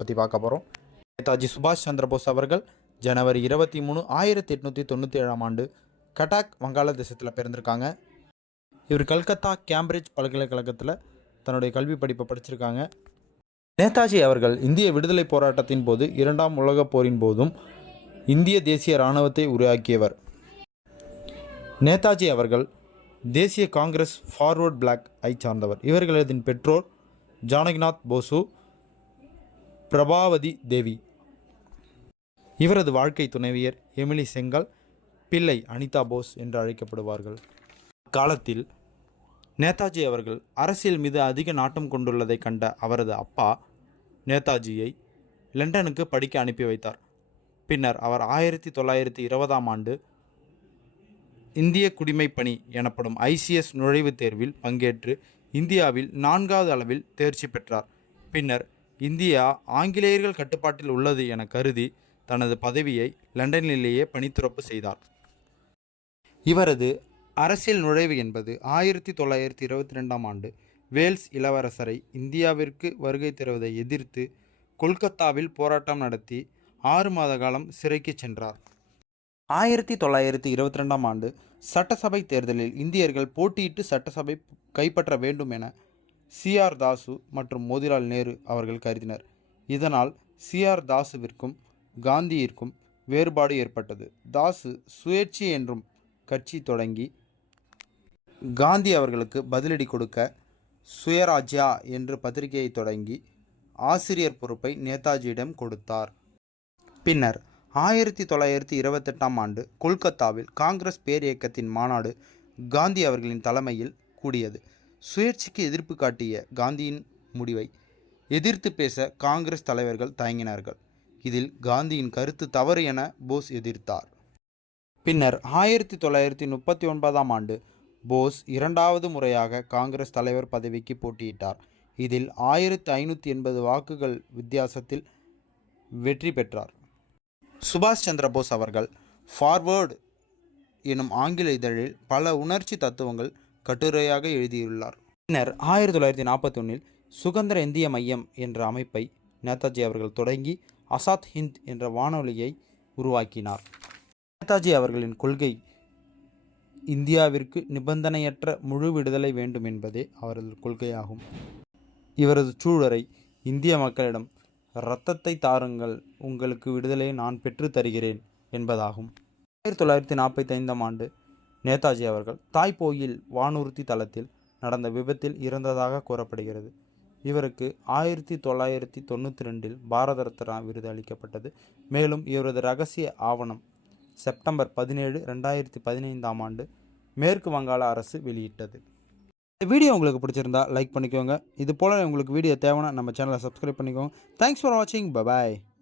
பற்றி பார்க்க போகிறோம். நேதாஜி சுபாஷ் சந்திர போஸ் அவர்கள் ஜனவரி 23, 1897 ஆண்டு கட்டாக் வங்காளதேசத்தில் பிறந்திருக்காங்க. இவர் கல்கத்தா கேம்பிரிட்ஜ் பல்கலைக்கழகத்தில் தன்னுடைய கல்வி படிப்பை படிச்சிருக்காங்க. நேதாஜி அவர்கள் இந்திய விடுதலை போராட்டத்தின் போது 2ஆம் உலகப் போரின் போதும் இந்திய தேசிய இராணுவத்தை உருவாக்கியவர். நேதாஜி அவர்கள் தேசிய காங்கிரஸ் ஃபார்வர்ட் பிளாக் ஐ சார்ந்தவர். இவர்களதின் பெற்றோர் ஜானகிநாத் போசு, பிரபாவதி தேவி. இவரது வாழ்க்கை துணைவியர் எமிலி செங்கல், பிள்ளை அனிதா போஸ் என்று அழைக்கப்படுவார்கள். காலத்தில் நேதாஜி அவர்கள் அரசியல் மீது அதிக நாட்டம் கொண்டுள்ளதை கண்ட அவரது அப்பா நேதாஜியை லண்டனுக்கு படிக்க அனுப்பி வைத்தார். பின்னர் அவர் 1920ஆம் ஆண்டு இந்திய குடிமைப்பணி எனப்படும் ICS நுழைவுத் தேர்வில் பங்கேற்று இந்தியாவில் 4வது அளவில் தேர்ச்சி பெற்றார். பின்னர் இந்தியா ஆங்கிலேயர்கள் கட்டுப்பாட்டில் உள்ளது என கருதி தனது பதவியை லண்டனிலேயே பணித்துறப்பு செய்தார். இவரது அரசியல் நுழைவு என்பது 1922ஆம் ஆண்டு வேல்ஸ் இளவரசரை இந்தியாவிற்கு வருகை தருவதை எதிர்த்து கொல்கத்தாவில் போராட்டம் நடத்தி 6 மாத காலம் சிறைக்கு சென்றார். 1922ஆம் ஆண்டு சட்டசபை தேர்தலில் இந்தியர்கள் போட்டியிட்டு சட்டசபை கைப்பற்ற வேண்டும் என CR தாசு மற்றும் மோதிலால் நேரு அவர்கள் கருதினர். இதனால் CR தாசுவிற்கும் காந்தியிற்கும் வேறுபாடு ஏற்பட்டது. தாசு சுயேட்சை என்றும் கட்சி தொடங்கி காந்தி அவர்களுக்கு பதிலடி கொடுக்க சுயராஜ்யா என்று பத்திரிகையை தொடங்கி ஆசிரியர் பொறுப்பை நேதாஜியிடம் கொடுத்தார். பின்னர் 1928ஆம் ஆண்டு கொல்கத்தாவில் காங்கிரஸ் பேரியக்கத்தின் மாநாடு காந்தி அவர்களின் தலைமையில் கூடியது. சுயேட்சைக்கு எதிர்ப்பு காட்டிய காந்தியின் முடிவை எதிர்த்து பேச காங்கிரஸ் தலைவர்கள் தயங்கினார்கள். இதில் காந்தியின் கருத்து தவறு என போஸ் எதிர்த்தார். பின்னர் 1939ஆம் ஆண்டு போஸ் 2வது முறையாக காங்கிரஸ் தலைவர் பதவிக்கு போட்டியிட்டார். இதில் 1580 வாக்குகள் வித்தியாசத்தில் வெற்றி பெற்றார். சுபாஷ் சந்திர போஸ் அவர்கள் ஃபார்வர்டு எனும் ஆங்கில இதழில் பல உணர்ச்சி தத்துவங்கள் கட்டுரையாக எழுதியுள்ளார். பின்னர் 1941இல் சுதந்திர இந்திய மையம் என்ற அமைப்பை நேதாஜி அவர்கள் தொடங்கி ஆசாத் ஹிந்த் என்ற வானொலியை உருவாக்கினார். நேதாஜி அவர்களின் கொள்கை இந்தியாவிற்கு நிபந்தனையற்ற முழு விடுதலை வேண்டும் என்பதே அவரது கொள்கையாகும். இவரது சூழலை இந்திய மக்களிடம் இரத்தத்தை தாருங்கள், உங்களுக்கு விடுதலையை நான் பெற்று தருகிறேன் என்பதாகும். 1945ஆம் ஆண்டு நேதாஜி அவர்கள் தாய்போயில் வானூர்தி தளத்தில் நடந்த விபத்தில் இறந்ததாக கூறப்படுகிறது. இவருக்கு 1992இல் பாரத ரத்னா விருது அளிக்கப்பட்டது. மேலும் இவரது இரகசிய ஆவணம் செப்டம்பர் 17, 2015ஆம் ஆண்டு மேற்கு வங்காள அரசு வெளியிட்டது. இந்த வீடியோ உங்களுக்கு பிடிச்சிருந்தா லைக் பண்ணிக்கோங்க. இது போல் உங்களுக்கு வீடியோ தேவைன்னா நம்ம சேனலை சப்ஸ்கிரைப் பண்ணிக்கோங்க. தேங்க்ஸ் ஃபார் வாட்சிங். பை.